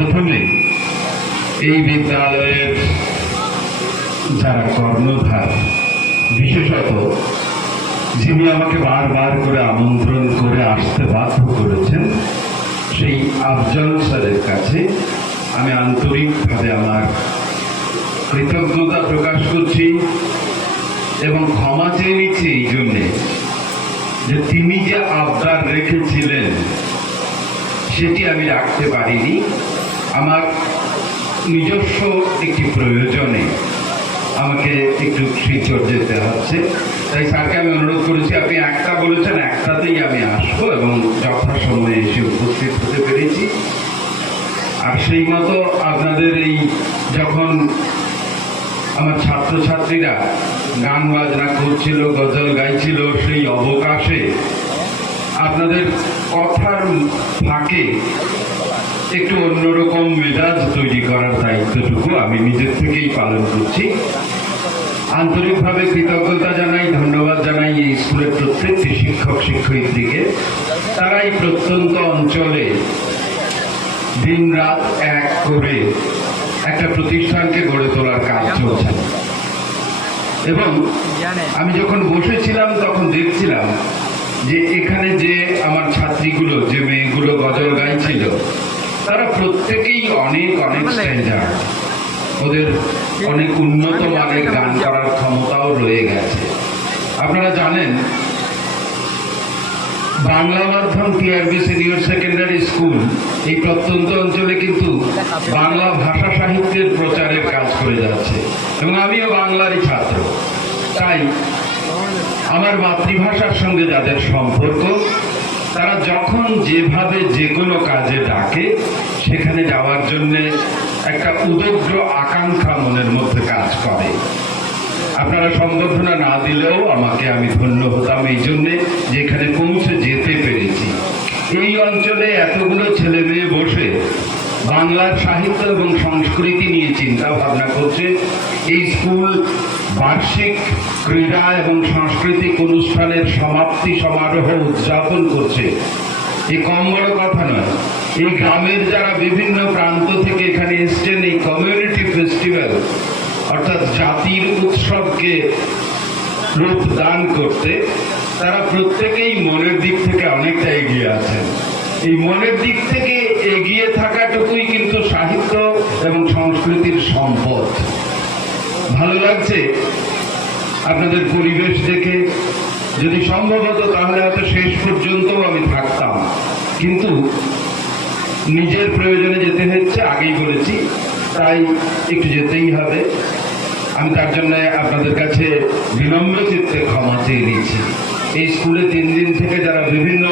প্রথমে এই বিদ্যালয়ের যারা কর্ণধার, বিশেষত যিনি আমাকে বারবার করে আমন্ত্রণ করে আসতে বাধ্য করেছেন, সেই আফজল স্যারের কাছে আমি আন্তরিকভাবে আমার কৃতজ্ঞতা প্রকাশ করছি এবং ক্ষমা চেয়ে নিচ্ছি এই জন্যে যে তিনি যে আবদার রেখেছিলেন সেটি আমি রাখতে পারিনি। আমার নিজস্ব একটি প্রয়োজনে আমাকে একটু শ্রীচর যেতে হচ্ছে, তাই স্যারকে আমি অনুরোধ করেছি আপনি একটা বলেছেন, একটাতেই আমি আসবো এবং যথাসময়ে এসে উপস্থিত হতে পেরেছি। আর সেই মতো আপনাদের এই যখন আমার ছাত্রছাত্রীরা গান বাজনা করছিল, গজল গাইছিল, সেই অবকাশে আপনাদের কথার ফাঁকে একটু অন্যরকম মেজাজ তৈরি করার দায়িত্বটুকু আমি নিজের থেকেই পালন করছি। আন্তরিকভাবে কৃতজ্ঞতা জানাই, ধন্যবাদ জানাই এই স্কুলের প্রত্যেকটি শিক্ষক শিক্ষয়িত্রীকে। তারা এই প্রত্যন্ত অঞ্চলে দিন রাত এক করে একটা প্রতিষ্ঠানকে গড়ে তোলার কাজ চলছে। এবং আমি যখন বসেছিলাম তখন দেখছিলাম যে এখানে যে আমার ছাত্রীগুলো, যে মেয়েগুলো গজল গাইছিল, তারা প্রত্যেকেই অনেক অনেক স্ট্যান্ডার্ড, ওদের অনেক উন্নত মানের গান করার ক্ষমতাও রয়ে গেছে। আপনারা জানেন বাংলা মাধ্যম টিআরবি সিনিয়র সেকেন্ডারি স্কুল এই প্রত্যন্ত অঞ্চলে কিন্তু বাংলা ভাষা সাহিত্যের প্রচারের কাজ করে যাচ্ছে এবং আমিও বাংলারই ছাত্র। তাই আমার মাতৃভাষার সঙ্গে যাদের সম্পর্ক, তারা যখন যেভাবে যে কোনো কাজে ডাকে সেখানে যাওয়ার জন্যে একটা উদগ্র আকাঙ্ক্ষা মনের মধ্যে কাজ করে। আপনারা সম্বর্ধনা না দিলেও আমাকে আমি ধন্য হতাম এই জন্যে যেখানে পৌঁছে যেতে পেরেছি। এই অঞ্চলে এতগুলো ছেলে মেয়ে বসে বাংলার সাহিত্য এবং সংস্কৃতি নিয়ে চিন্তা ভাবনা করছে। এই স্কুল বার্ষিক ক্রীড়া এবং সাংস্কৃতিক অনুষ্ঠানের সমাপ্তি সমারোহ উদযাপন করছে, এ কম বড় কথা নয়। এই গ্রামের যারা বিভিন্ন প্রান্ত থেকে এখানে এসছেন এই কমিউনিটি ফেস্টিভ্যাল অর্থাৎ জাতির উৎসবকে রূপ দান করতে, তারা প্রত্যেকেই মনের দিক থেকে অনেকটা এগিয়ে আছেন। এই মনের দিক থেকে এগিয়ে থাকাটুকুই কিন্তু সাহিত্য এবং সংস্কৃতির সম্পদ। ভালো লাগছে আপনাদের পরিবেশ দেখে। যদি সম্ভব হতো তাহলে হয়তো শেষ পর্যন্তও আমি থাকতাম, কিন্তু নিজের প্রয়োজনে যেতে হচ্ছে, আগেই বলেছি, তাই একটু যেতেই হবে। আমি তার জন্য আপনাদের কাছে বিনম্র চিত্তে ক্ষমা চেয়ে নিচ্ছি। এই স্কুলে 3 দিন থেকে যারা বিভিন্ন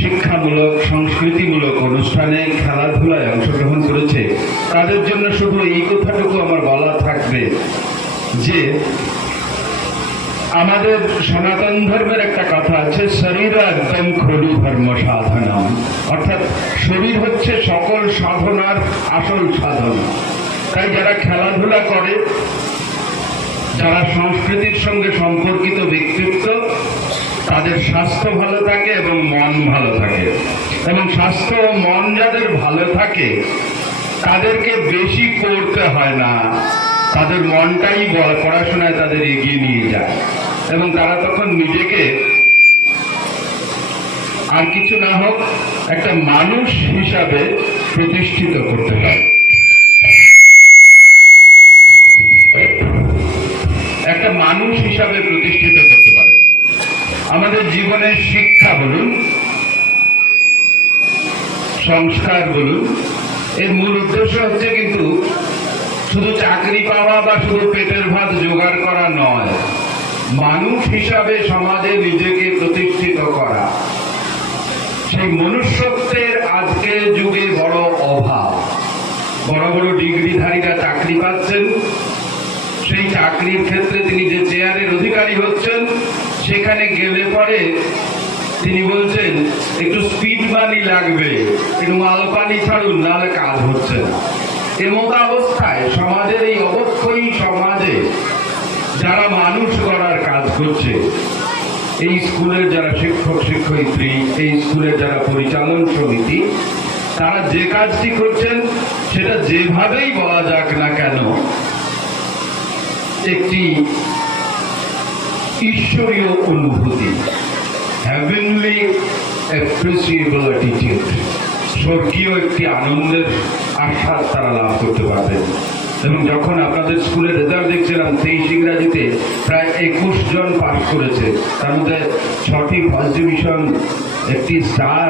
শিক্ষামূলক সংস্কৃতিমূলক অনুষ্ঠানে খেলাধুলায় অংশগ্রহণ করেছে, তাদের জন্য শুধু এই কথাটুকু আমার বলা থাকবে যে আমাদের সনাতন ধর্মের একটা কথা আছে, শরীর একদম খলু ধর্ম সাধনা, অর্থাৎ শরীর হচ্ছে সকল সাধনার আসল সাধনা। তাই যারা খেলাধুলা করে, যারা সংস্কৃতির সঙ্গে সম্পর্কিত ব্যক্তিত্ব, তাদের স্বাস্থ্য ভালো থাকে এবং মন ভালো থাকে। এবং স্বাস্থ্য ও মন যাদের ভালো থাকে তাদেরকে বেশি পড়তে হয় না, তাদের মনটাই পড়াশোনায় তাদের এগিয়ে নিয়ে যায় এবং তারা তখন নিজেকে আর কিছু না হোক একটা মানুষ হিসাবে প্রতিষ্ঠিত করতে পারে। একটা মানুষ হিসাবে প্রতিষ্ঠিত করতে পারে। আমাদের জীবনের শিক্ষা বলুন, সংস্কার বলুন, এর মূল উদ্দেশ্য হচ্ছে কিন্তু শুধু চাকরি পাওয়া বা শুধু পেটের ভাত জোগাড় করা নয়, মানুষ হিসাবে সমাজে নিজেকে প্রতিষ্ঠিত করা। সেই মনুষ্যত্বের আজকের যুগে বড় অভাব। বড় বড় ডিগ্রিধারীরা চাকরি পাচ্ছেন, সেই চাকরির ক্ষেত্রে তিনি যে চেয়ারের অধিকারী হচ্ছেন, সেখানে গেলে পরে তিনি বলছেন একটু স্পিড মানি লাগবে, একটু মাল পানি ছাড়ুন, নাহলে কাজ হচ্ছে না। এমত অবস্থায় সমাজের এই অবক্ষয়ী সমাজে যারা মানুষ গড়ার কাজ করছে, এই স্কুলের যারা শিক্ষক শিক্ষয়িত্রী, এই স্কুলের যারা পরিচালন সমিতি, তারা যে কাজটি করছেন সেটা যেভাবেই বলা যাক না কেন একটি ঈশ্বরীয় অনুভূতি, heavenly appreciable attitude, স্বর্গীয় একটি আনন্দের আস্বাদ তারা লাভ করতে পারবেন। এবং যখন আপনাদের স্কুলের রেজাল্ট দেখছিলাম 23 ইংরাজিতে প্রায় 21 জন পাস করেছে, তার মধ্যে 6টি ফার্স্ট ডিভিশন, একটি স্টার,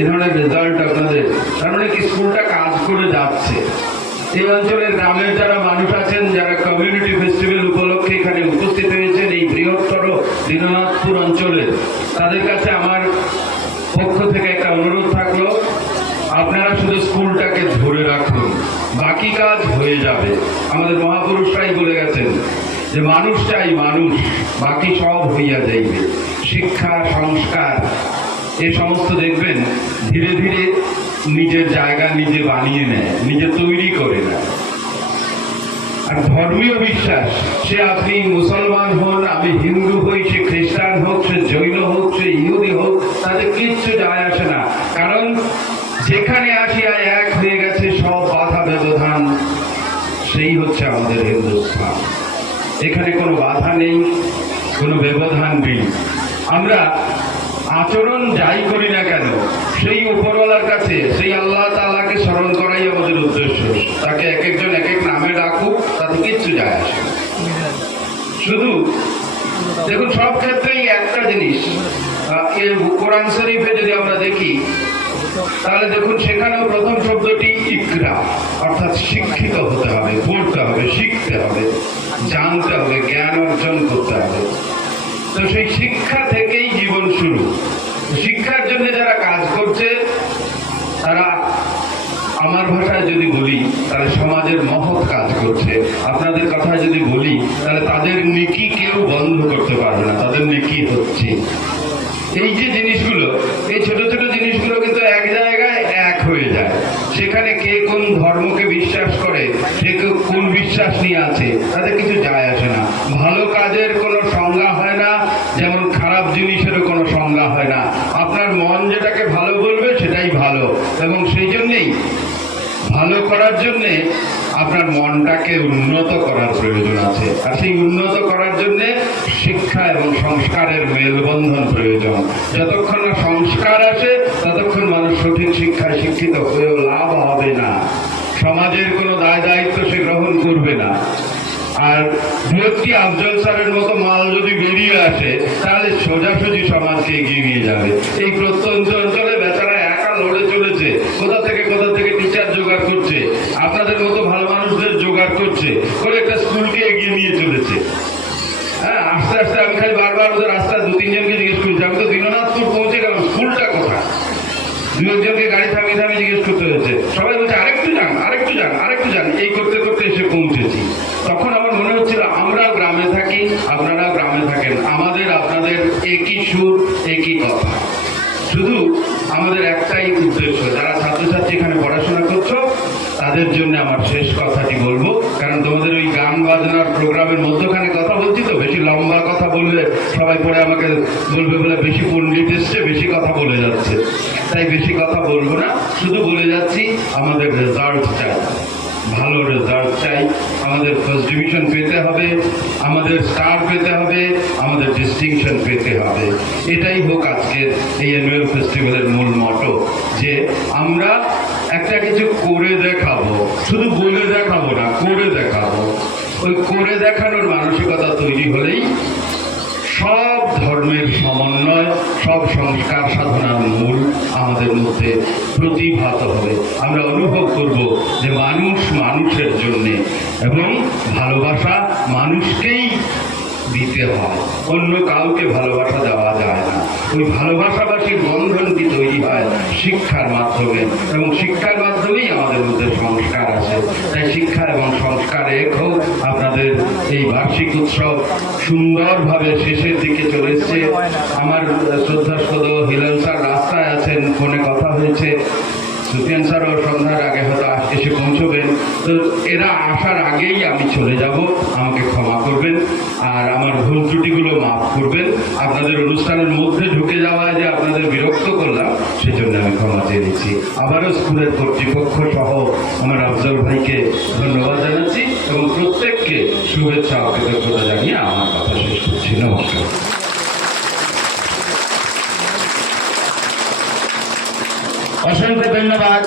এ ধরনের রেজাল্ট আপনাদের, তার মানে কি স্কুলটা কাজ করে যাচ্ছে। এই অঞ্চলের গ্রামের যারা মানুষ আছেন, যারা কমিউনিটি ফেস্টিভ্যাল উপলক্ষে এখানে উপস্থিত হয়েছেন এই বৃহত্তর দীননাথপুর অঞ্চলের, তাদের কাছে আমার পক্ষ থেকে একটা অনুরোধ থাকলো, আপনারা শুধু স্কুলটাকে ধরে রাখুন, বাকি কাজ হয়ে যাবে। আমাদের মহাপুরুষরাই বলে গেছেন যে মানুষ চাই মানুষ, বাকি সব হইয়া যাইবে। শিক্ষা, সংস্কার, এ সমস্ত দেখবেন ধীরে ধীরে নিজের জায়গা নিজে বানিয়ে নেয়, নিজে তৈরি করে নেয়। আর ধর্মীয় বিশ্বাস, সে আপনি মুসলমান হন, আমি হিন্দু হই, সে খ্রিস্টান হোক, সে জৈন হোক, সে ইহুদি হোক, তাদের কিচ্ছু যায় আসে না। কারণ যেখানে আসিয়া এক হয়ে গেছে সব বাধা ব্যবধান, সেই হচ্ছে আমাদের হিন্দুস্থান। এখানে কোনো বাধা নেই, কোনো ব্যবধান নেই। আমরা আচরণ যাই করি না কেন সেই উপরওয়ালার কাছে, সেই আল্লাহ তাআলাকে স্মরণ করাই আমাদের উদ্দেশ্য। তাকে এক একজন এক এক নামে ডাকুক, তাতে কিচ্ছু যায় আসে না। শুধু দেখুন, সব ক্ষেত্রেই একটা জিনিস, এর কোরআন শরীফে যদি আমরা দেখি তাহলে দেখুন সেখানেও প্রথম শব্দটি ইকরা, অর্থাৎ শিক্ষিত হতে হবে, পড়তে হবে, শিখতে হবে, জানতে হবে, জ্ঞান অর্জন করতে হবে। তো সেই শিক্ষা থেকেই জীবন শুরু। শিক্ষার জন্য যারা কাজ করছে তারা, আমার ভাষায় যদি বলি তাহলে সমাজের মহৎ কাজ করছে। আপনাদের কথায় যদি বলি তাহলে তাদের নেকি কেউ বন্ধ করতে পারবে না, তাদের নেকি হচ্ছে। এই যে জিনিসগুলো, এই ছোট ছোট জিনিসগুলো কিন্তু এক জায়গায় এক হয়ে যায়। সেখানে কে কোন ধর্মকে বিশ্বাস করে, কে কোন বিশ্বাস নিয়ে আছে, তাদের কিছু যায় আসে না। ভালো কাজের কোনো সংজ্ঞা হয় না, যেমন খারাপ জিনিসেরও কোনো সংজ্ঞা হয় না। আপনার মন যেটাকে ভালো বলবে সেটাই ভালো, এবং সেই জন্যেই ভালো করার জন্যে আপনার মনটাকে উন্নত করার প্রয়োজন আছে। আর সেই উন্নত করার জন্যে শিক্ষা এবং সংস্কারের মেলবন্ধন প্রয়োজন। যতক্ষণ না সংস্কার আসে ততক্ষণ মানুষ সঠিক শিক্ষায় শিক্ষিত হয়েও লাভ হবে না, সমাজের কোনো দায় দায়িত্ব সে গ্রহণ করবে না। আর দুটি আফজল স্যারের মতো মাল যদি বেরিয়ে আসে তাহলে সোজাসুজি সমাজকে এগিয়ে নিয়ে যাবে। এই প্রত্যন্ত অঞ্চলে বেচারা একা লড়ে চলেছে, কোথা থেকে টিচার জোগাড় করছে, আপনাদের মতো ভালো মানুষদের জোগাড় করছে, করে একটা স্কুলকে এগিয়ে নিয়ে চলেছে। হ্যাঁ, আস্তে আস্তে আমি খালি বারবার ওদের রাস্তায় 2-3 জনকে জিজ্ঞেস করছি, আমি তো দীননাথপুর পৌঁছে গেলাম, স্কুলটা কোথায়? 2-1 জনকে গাড়ি থামিয়ে জিজ্ঞেস করতে হয়েছে। সবাই বলছে আরেকটু যান, আরেকটু যান, আরেকটু যান। এই করতে করতে এসে পৌঁছেছি। তখন আমার মনে হচ্ছিল আমরাও গ্রামে থাকি, আপনারাও গ্রামে থাকেন, আমাদের আপনাদের একই সুর, একই কথা। শুধু আমাদের একটাই উদ্দেশ্য, যারা ছাত্রছাত্রী এখানে পড়াশোনা করছো তাদের জন্য আমার শেষ কথাটি বলবো, কারণ তোমাদের ওই গান বাজনার প্রোগ্রামের মধ্যখানে কথা বলছি তো, বেশি লম্বা কথা বললে সবাই পরে আমাকে বলবে বলে বেশি পণ্ডিত এসছে, বেশি কথা বলে যাচ্ছে। তাই বেশি কথা বলবো না, শুধু বলে যাচ্ছি আমাদের রেজাল্ট চাই, ভালো রেজাল্ট চাই। আমাদের ফার্স্ট ডিভিশন পেতে হবে, আমাদের স্টার পেতে হবে, আমাদের ডিস্টিংশন পেতে হবে। এটাই হোক আজকের এই অ্যানুয়াল ফেস্টিভ্যালের মূল মটো, যে আমরা একটা কিছু করে দেখাবো, শুধু বলে দেখাবো না, করে দেখাবো। ওই করে দেখানোর মানসিকতা তৈরি হলেই সব ধর্মের সমন্বয়, সব সংস্কার সাধনার মূল আমাদের মধ্যে প্রতিভাত হবে। আমরা অনুভব করব যে মানুষ মানুষের জন্যে, এবং ভালোবাসা মানুষকেই দিতে হয়, অন্য কাউকে ভালোবাসা দেওয়া যায় না। ওই ভালোবাসাবাসীর বন্ধনটি তৈরি হয় শিক্ষার মাধ্যমে, এবং শিক্ষার মাধ্যমেই আমাদের মধ্যে সংস্কার আসে। তাই শিক্ষা এবং সংস্কার এক হোক। আপনাদের এই বার্ষিক উৎসব সুন্দরভাবে শেষের দিকে চলে এসছে। আমার শ্রদ্ধাস্পদ হিলাল স্যার রাস্তায় আছেন, ফোনে কথা হয়েছে, সুফিয়ান স্যারও সন্ধ্যার আগে হয়তো এসে পৌঁছবেন। তো এরা আসার আগেই আমি চলে যাব, আমাকে ক্ষমা করবেন আর আমার ভুল ত্রুটিগুলো মাফ করবেন। আপনাদের অনুষ্ঠানের মধ্যে ঢুকে যাওয়ায় যে আপনাদের বিরক্ত করলাম সেজন্য আমি ক্ষমা চেয়ে নিচ্ছি। আবারও স্কুলের কর্তৃপক্ষ সহ আমার আফজল ভাইকে ধন্যবাদ জানাচ্ছি এবং প্রত্যেককে শুভেচ্ছা ও কৃতজ্ঞতা জানিয়ে আমার কথা শেষ করছি। নমস্কার। অসংখ্য ধন্যবাদ।